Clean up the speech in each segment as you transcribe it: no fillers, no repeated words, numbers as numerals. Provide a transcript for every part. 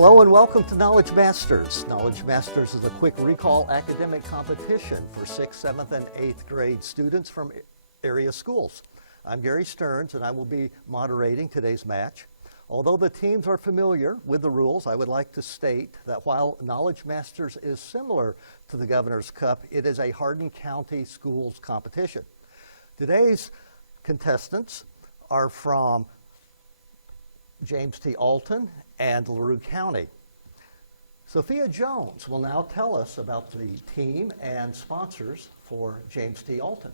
Hello and welcome to Knowledge Masters. Knowledge Masters is a quick recall academic competition for 6th, 7th, and 8th grade students from area schools. I'm Gary Stearns and I will be moderating today's match. Although the teams are familiar with the rules, I would like to state that while Knowledge Masters is similar to the Governor's Cup, it is a Hardin County Schools competition. Today's contestants are from James T. Alton and LaRue County. Sophia Jones will now tell us about the team and sponsors for James T. Alton.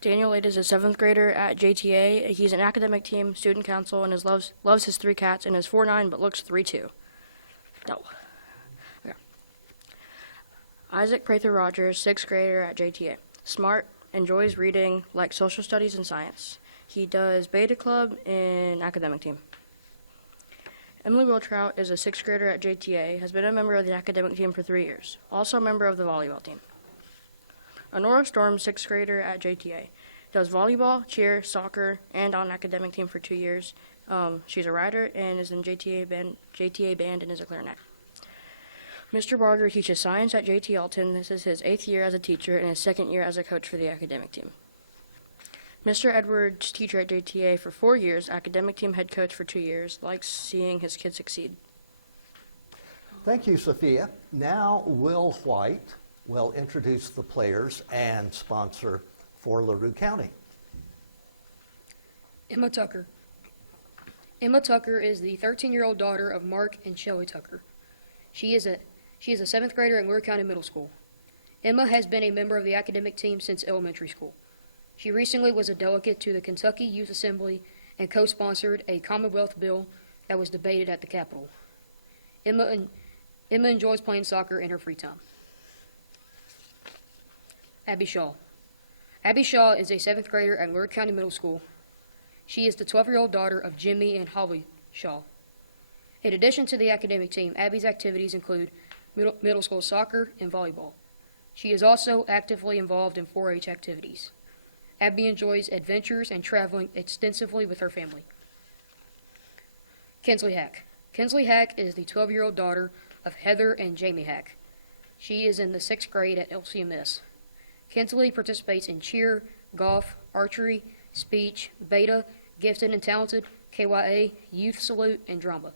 Daniel Lade is a 7th grader at JTA. He's an academic team, student council, and loves his 3 cats and is 4'9", but looks 3'2". No. Okay. Isaac Prather Rogers, 6th grader at JTA. Smart, enjoys reading, likes social studies and science. He does beta club and academic team. Emily Wiltrout is a 6th grader at JTA, has been a member of the academic team for 3 years, also a member of the volleyball team. Honora Storm, 6th grader at JTA, does volleyball, cheer, soccer, and on academic team for 2 years. She's a rider and is in JTA band and is a clarinet. Mr. Barger teaches science at JT Alton. This is his 8th year as a teacher and his 2nd year as a coach for the academic team. Mr. Edwards, teacher at JTA for 4 years, academic team head coach for 2 years, likes seeing his kids succeed. Thank you, Sophia. Now, Will White will introduce the players and sponsor for LaRue County. Emma Tucker. Emma Tucker is the 13-year-old daughter of Mark and Shelley Tucker. She is a 7th grader at LaRue County Middle School. Emma has been a member of the academic team since elementary school. She recently was a delegate to the Kentucky Youth Assembly and co-sponsored a Commonwealth bill that was debated at the Capitol. Emma enjoys playing soccer in her free time. Abby Shaw. Abby Shaw is a 7th grader at LaRue County Middle School. She is the 12-year-old daughter of Jimmy and Holly Shaw. In addition to the academic team, Abby's activities include middle school soccer and volleyball. She is also actively involved in 4-H activities. Abby enjoys adventures and traveling extensively with her family. Kinsley Hack. Kinsley Hack is the 12-year-old daughter of Heather and Jamie Hack. She is in the 6th grade at LCMS. Kinsley participates in cheer, golf, archery, speech, beta, gifted and talented, KYA, youth salute, and drama.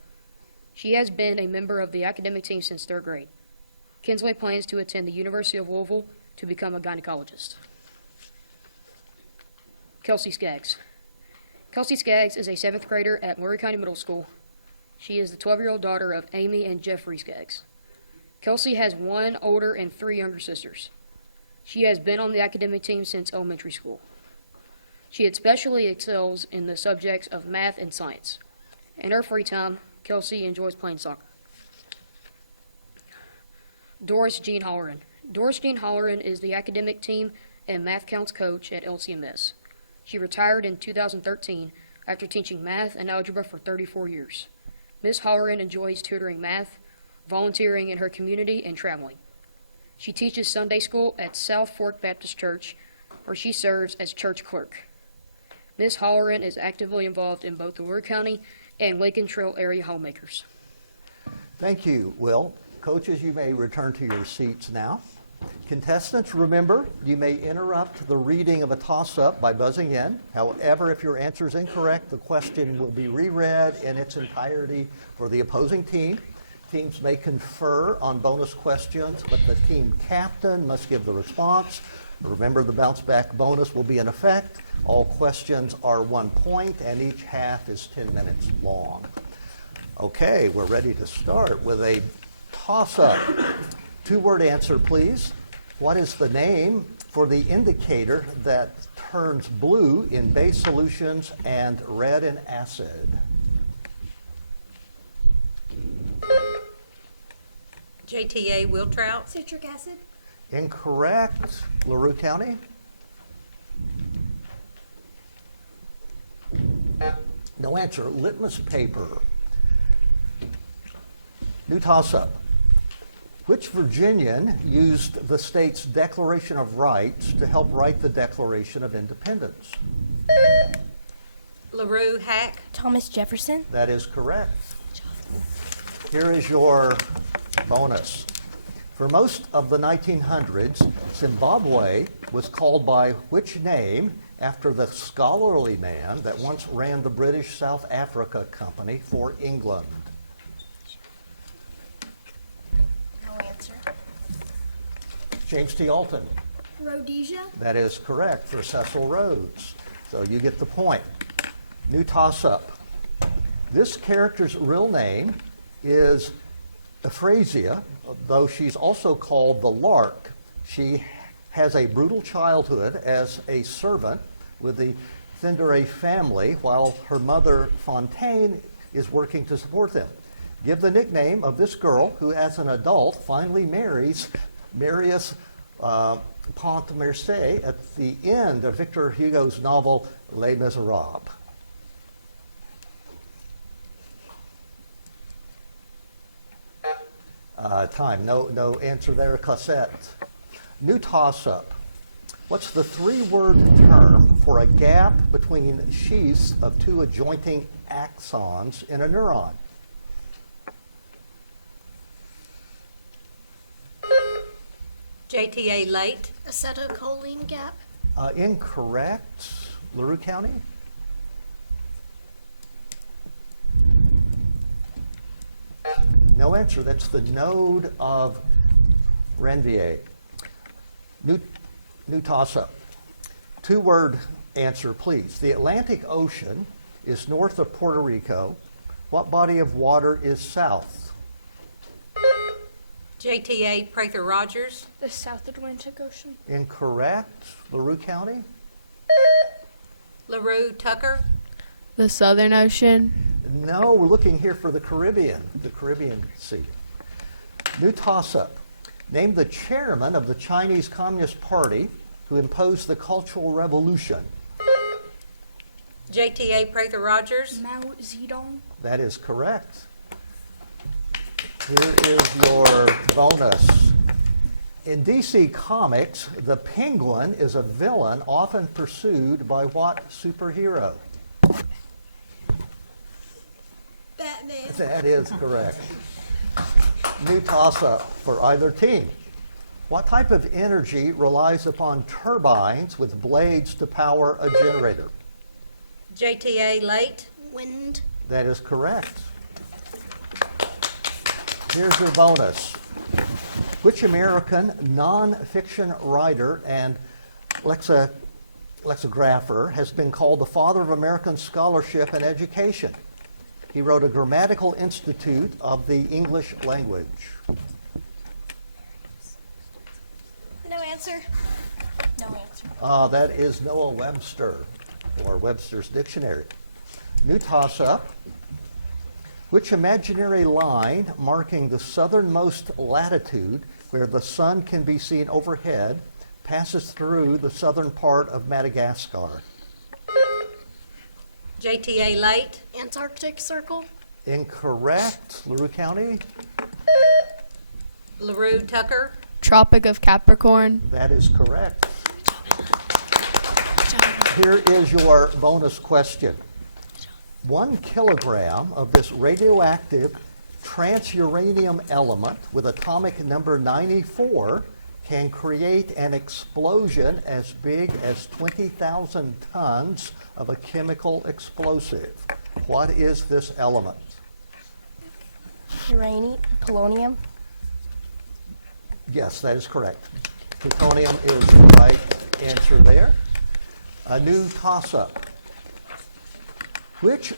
She has been a member of the academic team since 3rd grade. Kinsley plans to attend the University of Louisville to become a gynecologist. Kelsey Skaggs. Kelsey Skaggs is a 7th grader at LaRue County Middle School. She is the 12-year-old daughter of Amy and Jeffrey Skaggs. Kelsey has 1 older and 3 younger sisters. She has been on the academic team since elementary school. She especially excels in the subjects of math and science. In her free time, Kelsey enjoys playing soccer. Doris Jean Holleran. Doris Jean Holleran is the academic team and math counts coach at LCMS. She retired in 2013 after teaching math and algebra for 34 years. Ms. Holleran enjoys tutoring math, volunteering in her community, and traveling. She teaches Sunday school at South Fork Baptist Church, where she serves as church clerk. Ms. Holleran is actively involved in both the LaRue County and Lincoln Trail area homemakers. Thank you, Will. Coaches, you may return to your seats now. Contestants, remember, you may interrupt the reading of a toss-up by buzzing in. However, if your answer is incorrect, the question will be reread in its entirety for the opposing team. Teams may confer on bonus questions, but the team captain must give the response. Remember, the bounce-back bonus will be in effect. All questions are 1 point, and each half is 10 minutes long. Okay, we're ready to start with a toss-up. 2-word answer, please. What is the name for the indicator that turns blue in base solutions and red in acid? JTA Wiltrout. Citric acid. Incorrect. LaRue County? No answer. Litmus paper. New toss-up. Which Virginian used the state's Declaration of Rights to help write the Declaration of Independence? LaRue Hack. Thomas Jefferson. That is correct. Here is your bonus. For most of the 1900s, Zimbabwe was called by which name after the scholarly man that once ran the British South Africa Company for England? No answer. James T. Alton. Rhodesia. That is correct for Cecil Rhodes. So you get the point. New toss-up. This character's real name is Euphrasia, though she's also called the Lark. She has a brutal childhood as a servant with the Thindere family, while her mother, Fontaine, is working to support them. Give the nickname of this girl who, as an adult, finally marries Marius Pont-Mercier at the end of Victor Hugo's novel Les Miserables. Time. No answer there. Cassette. New toss-up. What's the three-word term for a gap between sheaths of two adjoining axons in a neuron? JTA late. Acetylcholine gap. Incorrect. LaRue County? No answer. That's the node of Ranvier. New toss-up. Two-word answer, please. The Atlantic Ocean is north of Puerto Rico. What body of water is south? JTA Prather Rogers. The South Atlantic Ocean. Incorrect. LaRue County? LaRue Tucker. The Southern Ocean. No, we're looking here for the Caribbean Sea. New toss-up. Name the chairman of the Chinese Communist Party who imposed the Cultural Revolution. JTA Prather Rogers. Mao Zedong. That is correct. Here is your bonus. In DC Comics, the Penguin is a villain often pursued by what superhero? Batman. That is correct. New toss-up for either team. What type of energy relies upon turbines with blades to power a generator? JTA late. Wind. That is correct. Here's your bonus. Which American non-fiction writer and lexicographer has been called the father of American scholarship and education? He wrote a grammatical institute of the English language. No answer. No answer. That is Noah Webster, or Webster's Dictionary. New toss-up. Which imaginary line marking the southernmost latitude where the sun can be seen overhead passes through the southern part of Madagascar? JTA late. Antarctic Circle. Incorrect. LaRue County? LaRue Tucker. Tropic of Capricorn. That is correct. Here is your bonus question. 1 kilogram of this radioactive transuranium element with atomic number 94 can create an explosion as big as 20,000 tons of a chemical explosive. What is this element? Uranium. Polonium. Yes, that is correct. Plutonium is the right answer there. A new toss-up. Which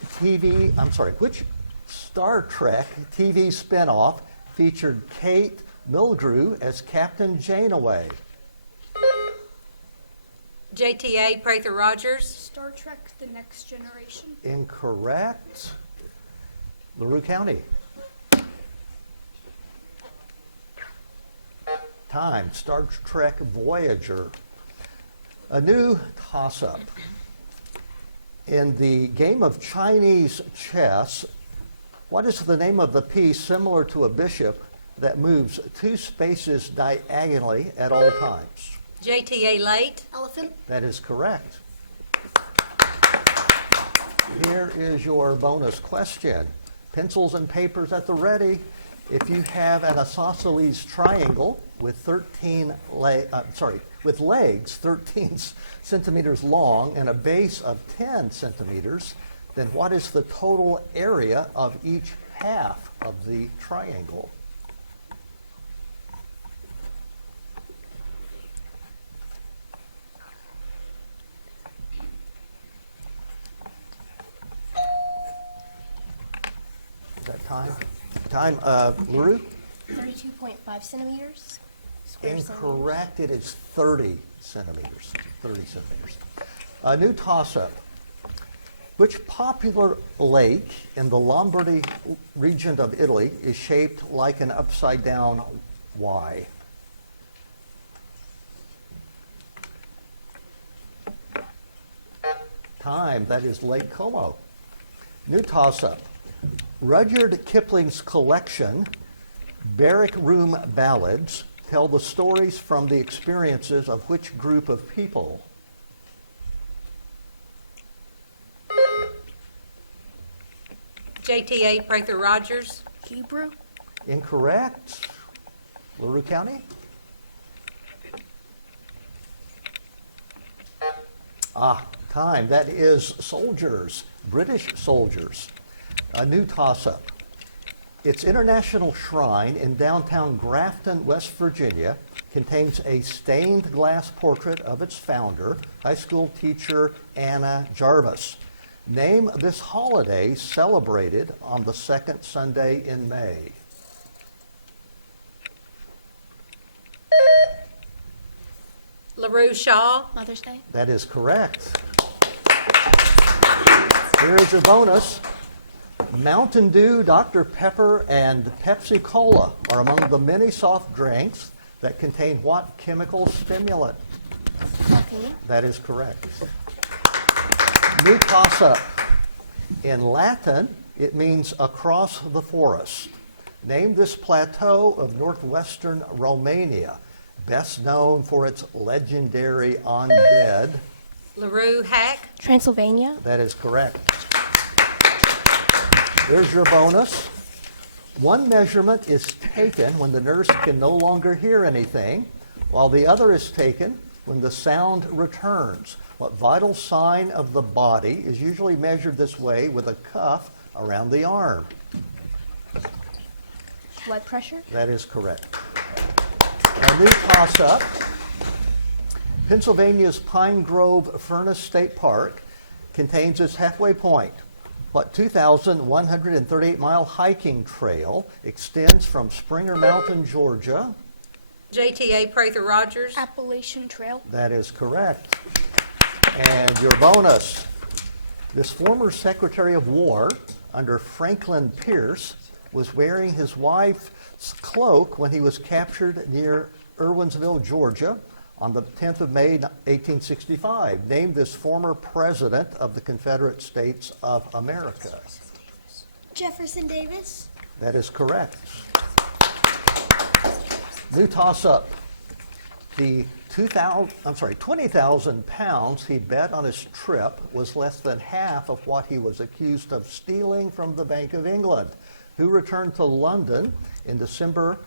Star Trek TV spinoff featured Kate Mulgrew as Captain Janeway? JTA Prather Rogers. Star Trek: The Next Generation. Incorrect. LaRue County. Time. Star Trek Voyager. A new toss-up. In the game of Chinese chess, what is the name of the piece similar to a bishop that moves 2 spaces diagonally at all times? JTA late. Elephant. That is correct. Here is your bonus question. Pencils and papers at the ready. If you have an isosceles triangle with with legs 13 centimeters long and a base of 10 centimeters, then what is the total area of each half of the triangle? Is that time? Time, LaRue? 32.5 centimeters. Square Incorrect. It is 30 centimeters. 30 centimeters. A new toss-up. Which popular lake in the Lombardy region of Italy is shaped like an upside-down Y? Time. That is Lake Como. New toss-up. Rudyard Kipling's collection, Barrack Room Ballads, tell the stories from the experiences of which group of people? JTA Prather Rogers. Hebrew. Incorrect. LaRue County? Time. That is soldiers, British soldiers. A new toss-up. Its international shrine in downtown Grafton, West Virginia, contains a stained glass portrait of its founder, high school teacher Anna Jarvis. Name this holiday celebrated on the second Sunday in May. LaRue Shaw. Mother's Day. That is correct. Here is your bonus. Mountain Dew, Dr. Pepper, and Pepsi Cola are among the many soft drinks that contain what chemical stimulant? Caffeine. That is correct. New toss-up. In Latin, it means across the forest. Name this plateau of northwestern Romania, best known for its legendary undead. LaRue Hack. Transylvania. That is correct. Here's your bonus. One measurement is taken when the nurse can no longer hear anything, while the other is taken when the sound returns. What vital sign of the body is usually measured this way with a cuff around the arm? Blood pressure. That is correct. A new toss-up. Pennsylvania's Pine Grove Furnace State Park contains its halfway point. What 2,138-mile hiking trail extends from Springer Mountain, Georgia? JTA Prather Rogers. Appalachian Trail. That is correct. And your bonus. This former Secretary of War under Franklin Pierce was wearing his wife's cloak when he was captured near Irwinsville, Georgia on the 10th of May, 1865. Name this former president of the Confederate States of America. Jefferson Davis. That is correct. New toss-up. The 20,000 pounds he bet on his trip was less than half of what he was accused of stealing from the Bank of England, who returned to London in December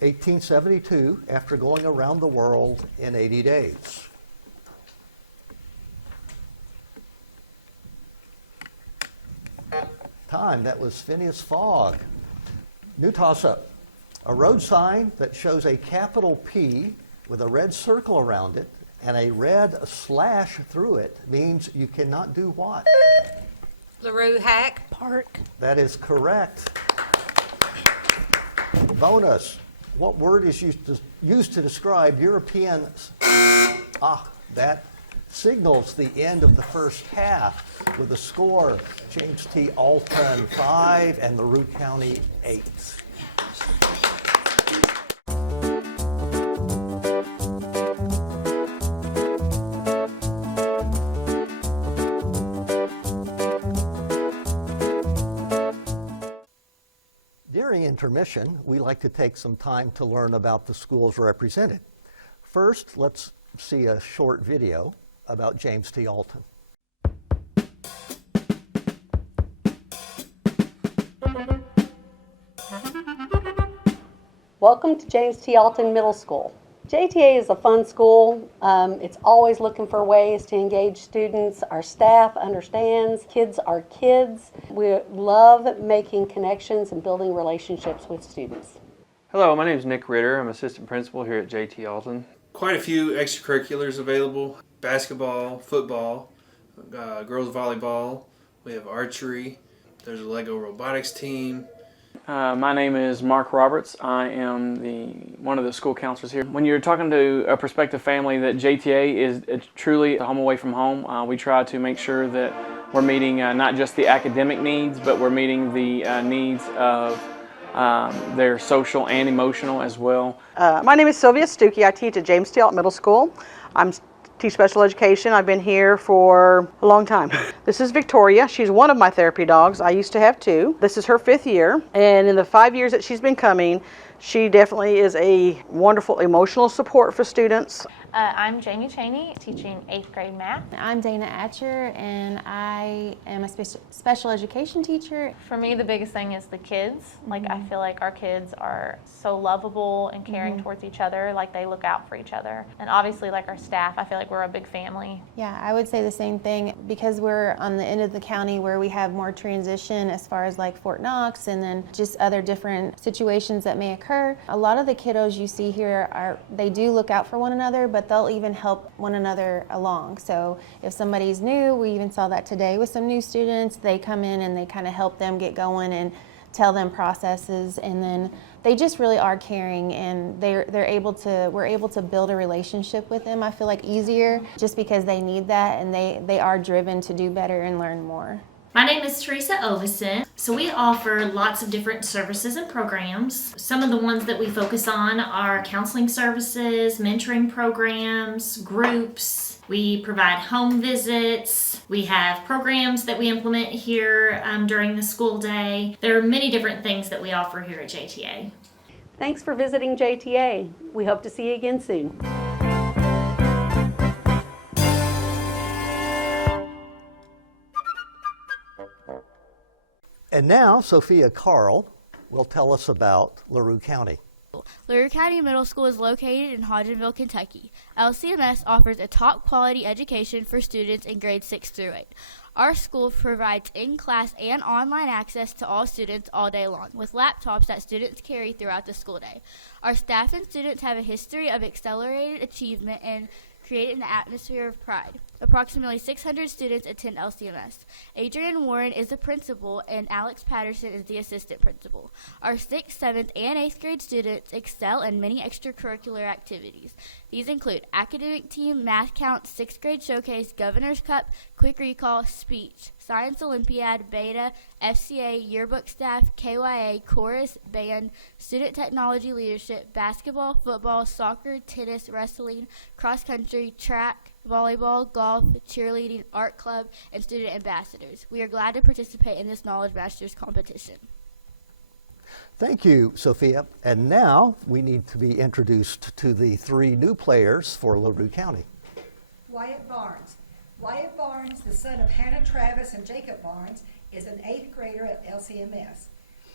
1872 after going around the world in 80 days. Time. That was Phineas Fogg. New toss-up. A road sign that shows a capital P with a red circle around it and a red slash through it means you cannot do what? LaRue Hack. Park. That is correct. Bonus. What word is used to describe European... that signals the end of the first half with a score. James T. Alton 5 and LaRue County 8. During intermission, we like to take some time to learn about the schools represented. First, let's see a short video about James T. Alton. Welcome to James T. Alton Middle School. JTA is a fun school. It's always looking for ways to engage students. Our staff understands kids are kids. We love making connections and building relationships with students. Hello, my name is Nick Ritter. I'm assistant principal here at JT Alton. Quite a few extracurriculars available: basketball, football, girls volleyball. We have archery. There's a Lego robotics team. My name is Mark Roberts. I am one of the school counselors here. When you're talking to a prospective family, that JTA is truly a home away from home. We try to make sure that we're meeting not just the academic needs, but we're meeting the needs of their social and emotional as well. My name is Sylvia Stuckey. I teach at James T. Alton Middle School. I teach special education. I've been here for a long time. This is Victoria. She's one of my therapy dogs. I used to have two. This is her 5th year, and in the 5 years that she's been coming, she definitely is a wonderful emotional support for students. I'm Jamie Cheney, teaching 8th grade math. I'm Dana Atcher, and I am a special education teacher. For me, the biggest thing is the kids. I feel like our kids are so lovable and caring towards each other. They look out for each other. And obviously, our staff, I feel like we're a big family. Yeah, I would say the same thing. Because we're on the end of the county where we have more transition as far as Fort Knox and then just other different situations that may occur. A lot of the kiddos you see here, they do look out for one another, but they'll even help one another along. So if somebody's new, we even saw that today with some new students, they come in and they kind of help them get going and tell them processes, and then they just really are caring, and we're able to build a relationship with them. I feel like easier just because they need that, and they are driven to do better and learn more. My name is Teresa Ovison. So we offer lots of different services and programs. Some of the ones that we focus on are counseling services, mentoring programs, groups. We provide home visits. We have programs that we implement here during the school day. There are many different things that we offer here at JTA. Thanks for visiting JTA. We hope to see you again soon. And now, Sophia Carl will tell us about LaRue County. LaRue County Middle School is located in Hodgenville, Kentucky. LCMS offers a top-quality education for students in grades 6 through 8. Our school provides in-class and online access to all students all day long, with laptops that students carry throughout the school day. Our staff and students have a history of accelerated achievement and create an atmosphere of pride. Approximately 600 students attend LCMS. Adrian Warren is the principal, and Alex Patterson is the assistant principal. Our 6th, 7th, and 8th grade students excel in many extracurricular activities. These include academic team, math count, 6th grade showcase, governor's cup, quick recall, speech, science olympiad, beta, FCA, yearbook staff, KYA, chorus, band, student technology leadership, basketball, football, soccer, tennis, wrestling, cross country, track, volleyball, golf, cheerleading, art club, and student ambassadors. We are glad to participate in this Knowledge Masters competition. Thank you, Sophia. And now we need to be introduced to the 3 new players for LaRue County. Wyatt Barnes. Wyatt Barnes, the son of Hannah Travis and Jacob Barnes, is an 8th grader at LCMS.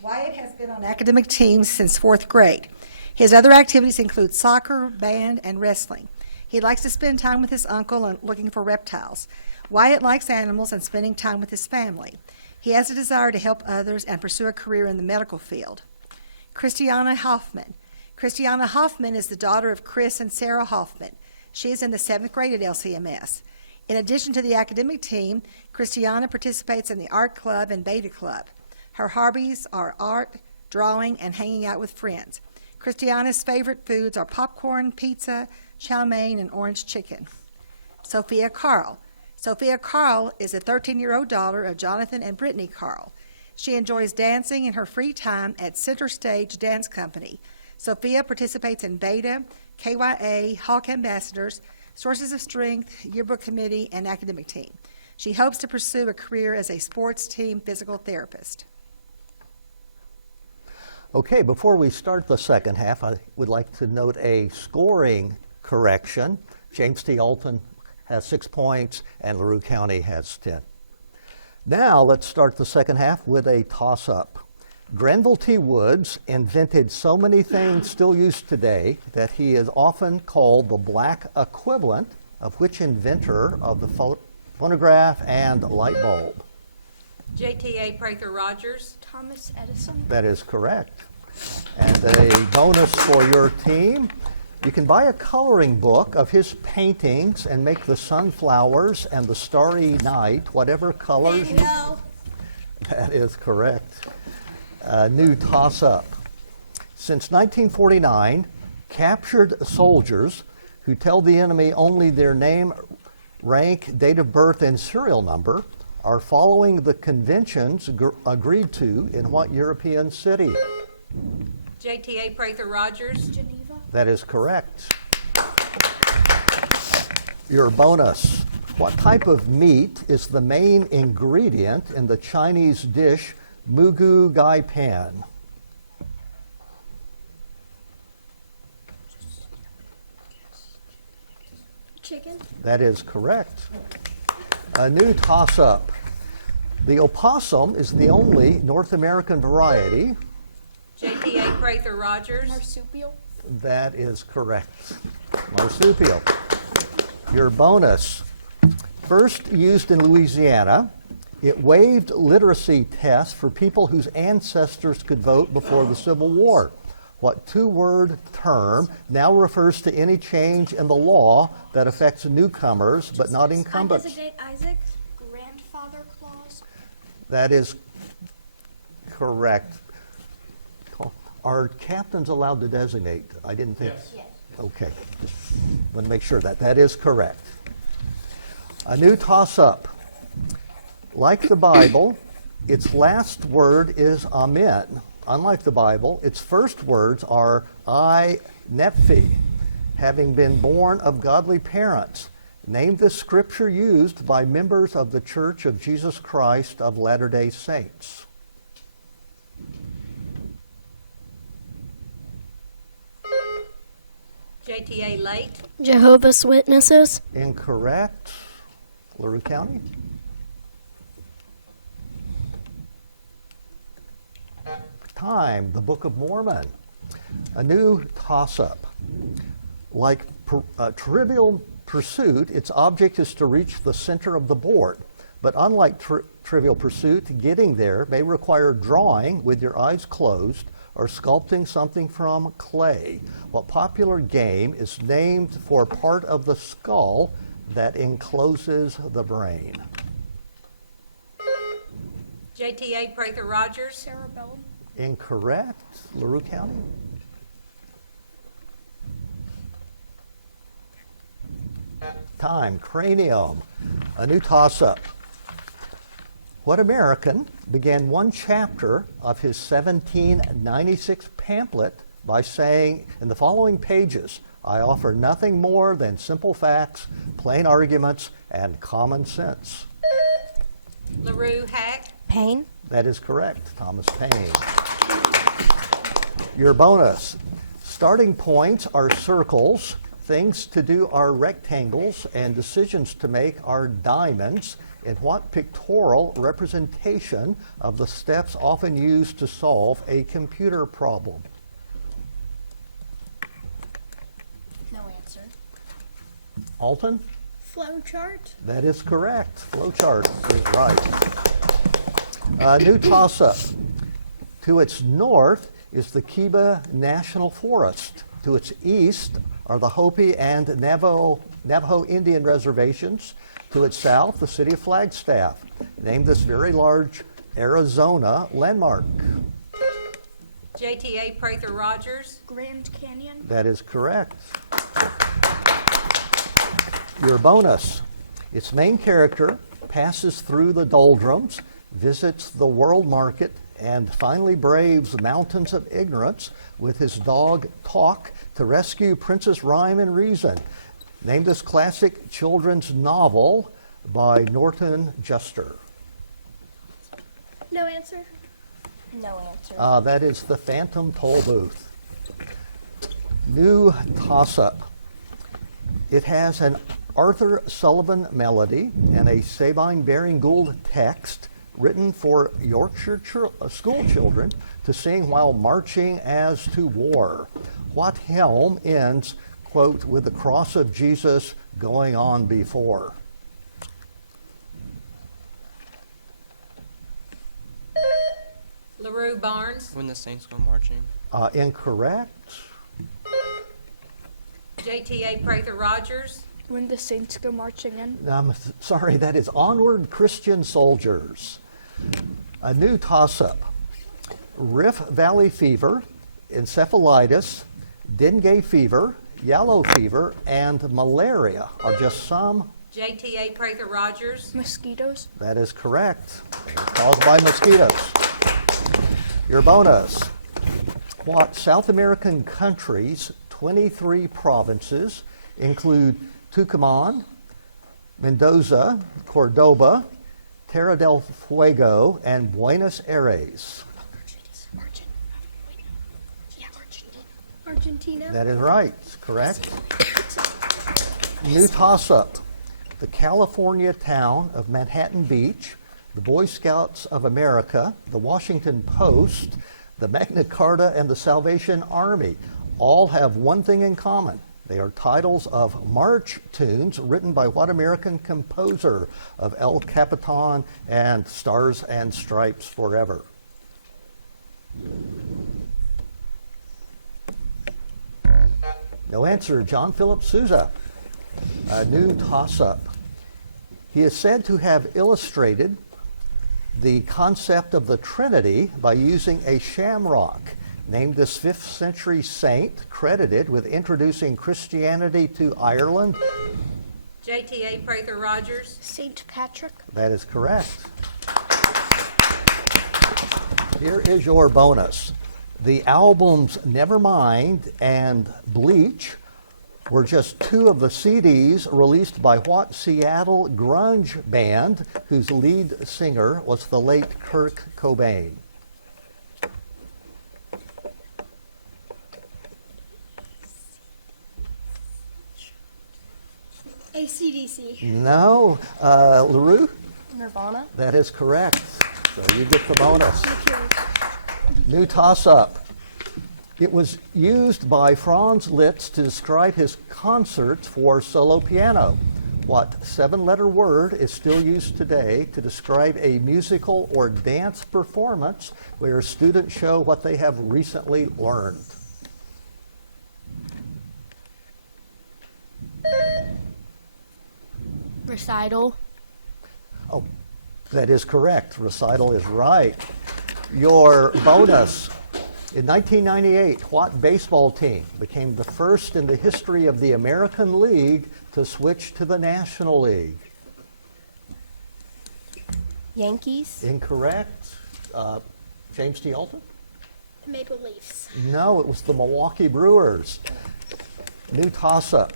Wyatt has been on academic teams since 4th grade. His other activities include soccer, band, and wrestling. He likes to spend time with his uncle and looking for reptiles. Wyatt likes animals and spending time with his family. He has a desire to help others and pursue a career in the medical field. Christiana Hoffman. Christiana Hoffman is the daughter of Chris and Sarah Hoffman. She is in the 7th grade at LCMS. In addition to the academic team, Christiana participates in the art club and beta club. Her hobbies are art, drawing, and hanging out with friends. Christiana's favorite foods are popcorn, pizza, chow mein, and orange chicken. Sophia Carl. Sophia Carl is a 13-year-old daughter of Jonathan and Brittany Carl. She enjoys dancing in her free time at Center Stage Dance Company. Sophia participates in Beta, KYA, Hawk Ambassadors, Sources of Strength, Yearbook Committee, and Academic Team. She hopes to pursue a career as a sports team physical therapist. Okay, before we start the second half, I would like to note a scoring correction. James T. Alton has 6 points and LaRue County has 10. Now let's start the second half with a toss-up. Grenville T. Woods invented so many things still used today that he is often called the black equivalent of which inventor of the phonograph and light bulb? JTA Prather Rogers. Thomas Edison. That is correct. And a bonus for your team. You can buy a coloring book of his paintings and make the sunflowers and the starry night, whatever colors you... That is correct. New toss-up. Since 1949, captured soldiers who tell the enemy only their name, rank, date of birth, and serial number are following the conventions agreed to in what European city? JTA Prather Rogers. Geneva. That is correct. Your bonus. What type of meat is the main ingredient in the Chinese dish Mugu Gai Pan? Chicken. That is correct. A new toss-up. The opossum is the only North American variety. JTA Prather Rogers. Marsupial. That is correct. Marsupial. Your bonus. First used in Louisiana, it waived literacy tests for people whose ancestors could vote before the Civil War. What two-word term now refers to any change in the law that affects newcomers but not incumbents? I designate Isaac. Grandfather clause. That is correct. Are captains allowed to designate? I didn't think. Yes. Okay. Just want to make sure that is correct. A new toss-up. Like the Bible, its last word is amen. Unlike the Bible, its first words are I nephi, having been born of godly parents. Name the scripture used by members of the Church of Jesus Christ of Latter-day Saints. JTA Late. Jehovah's Witnesses. Incorrect. LaRue County. Time, the Book of Mormon. A new toss-up. Like Trivial Pursuit, its object is to reach the center of the board. But unlike Trivial Pursuit, getting there may require drawing with your eyes closed or sculpting something from clay. What popular game is named for part of the skull that encloses the brain? JTA Prather Rogers. Cerebellum. Incorrect. LaRue County. Time, cranium. A new toss-up. What American began one chapter of his 1796 pamphlet by saying, in the following pages, I offer nothing more than simple facts, plain arguments, and common sense? LaRue Hack. Paine. That is correct, Thomas Paine. Your bonus. Starting points are circles, things to do are rectangles, and decisions to make are diamonds. In what pictorial representation of the steps often used to solve a computer problem? No answer. Alton? Flowchart. That is correct. Flowchart is right. New toss-up. To its north is the Kiba National Forest. To its east are the Hopi and Navajo Indian reservations. To its south, the city of Flagstaff. Name this very large Arizona landmark. JTA Prather Rogers. Grand Canyon. That is correct. Your bonus. Its main character passes through the doldrums, visits the world market, and finally braves mountains of ignorance with his dog Talk to rescue Princess Rhyme and Reason. Name this classic children's novel by Norton Juster. No answer. No answer. That is The Phantom Toll Booth. New toss-up. It has an Arthur Sullivan melody and a Sabine Baring Gould text written for Yorkshire school children to sing while marching as to war. What hymn ends, quote, with the cross of Jesus going on before? LaRue Barnes, When the Saints Go Marching. Incorrect. JTA Prather Rogers, When the Saints Go Marching In. I'm sorry, that is Onward Christian Soldiers. A new toss-up. Rift Valley fever, encephalitis, dengue fever, yellow fever, and malaria are just some. JTA Prather Rogers, Mosquitoes. That is correct. Caused by mosquitoes. Your bonus. What South American countries' 23 provinces include Tucumán, Mendoza, Cordoba, Terra del Fuego, and Buenos Aires? Argentina. That is right. Correct. New toss-up. The California town of Manhattan Beach, the Boy Scouts of America, the Washington Post, the Magna Carta, and the Salvation Army all have one thing in common. They are titles of march tunes written by what American composer of El Capitan and Stars and Stripes Forever? No answer. John Philip Sousa. A new toss-up. He is said to have illustrated the concept of the Trinity by using a shamrock. Named this 5th century saint, credited with introducing Christianity to Ireland. JTA Prather Rogers, Saint Patrick. That is correct. Here is your bonus. The albums Nevermind and Bleach were just two of the CDs released by what Seattle grunge band whose lead singer was the late Kurt Cobain? AC/DC. No. LaRue? Nirvana. That is correct. So you get the bonus. New toss-up. It was used by Franz Liszt to describe his concerts for solo piano. What 7-letter word is still used today to describe a musical or dance performance where students show what they have recently learned? Recital. Oh, that is correct. Recital is right. Your bonus. In 1998, what baseball team became the first in the history of the American League to switch to the National League? Yankees. Incorrect. James T. Alton? The Maple Leafs. No, it was the Milwaukee Brewers. New toss-up.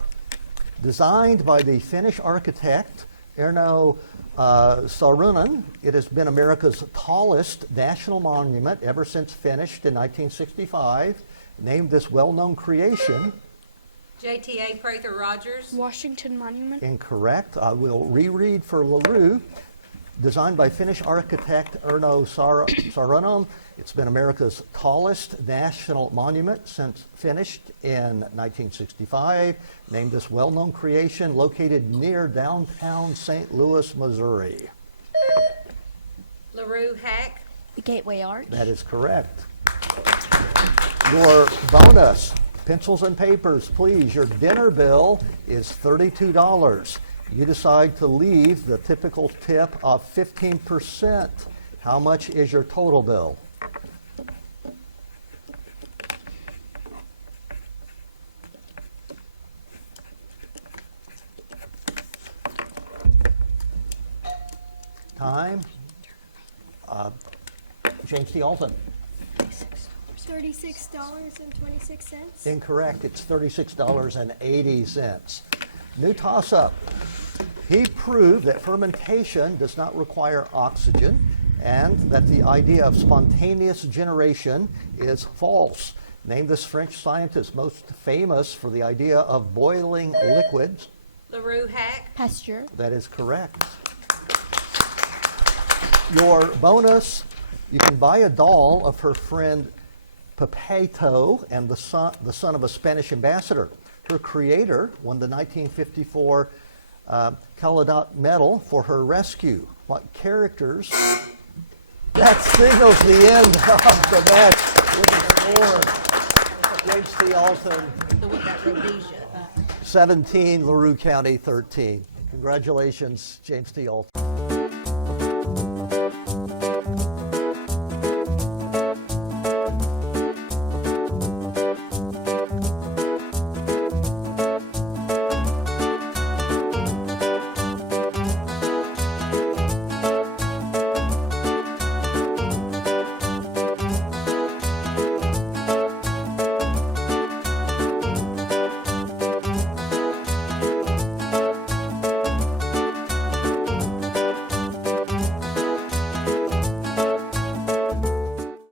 Designed by the Finnish architect Erno Saarinen, it has been America's tallest national monument ever since finished in 1965. Named this well-known creation. JTA Prather Rogers, Washington Monument. Incorrect. I will reread for LaRue. Designed by Finnish architect Erno Saarinen, it's been America's tallest national monument since finished in 1965. Named this well-known creation located near downtown St. Louis, Missouri. LaRue Hack, The Gateway Arch. That is correct. Your bonus, pencils and papers, please. Your dinner bill is $32. You decide to leave the typical tip of 15%. How much is your total bill? Time? James T. Alton. $36.26. Incorrect. It's $36.80. New toss-up. He proved that fermentation does not require oxygen and that the idea of spontaneous generation is false. Name this French scientist most famous for the idea of boiling liquids. LaRue Hack, Pasteur. That is correct. Your bonus, you can buy a doll of her friend Pepeto and the son of a Spanish ambassador. Her creator won the 1954 Caladot Medal for her rescue. What characters? That signals the end of the match with the award. James T. Alton, 17, LaRue County 13. Congratulations, James T. Alton.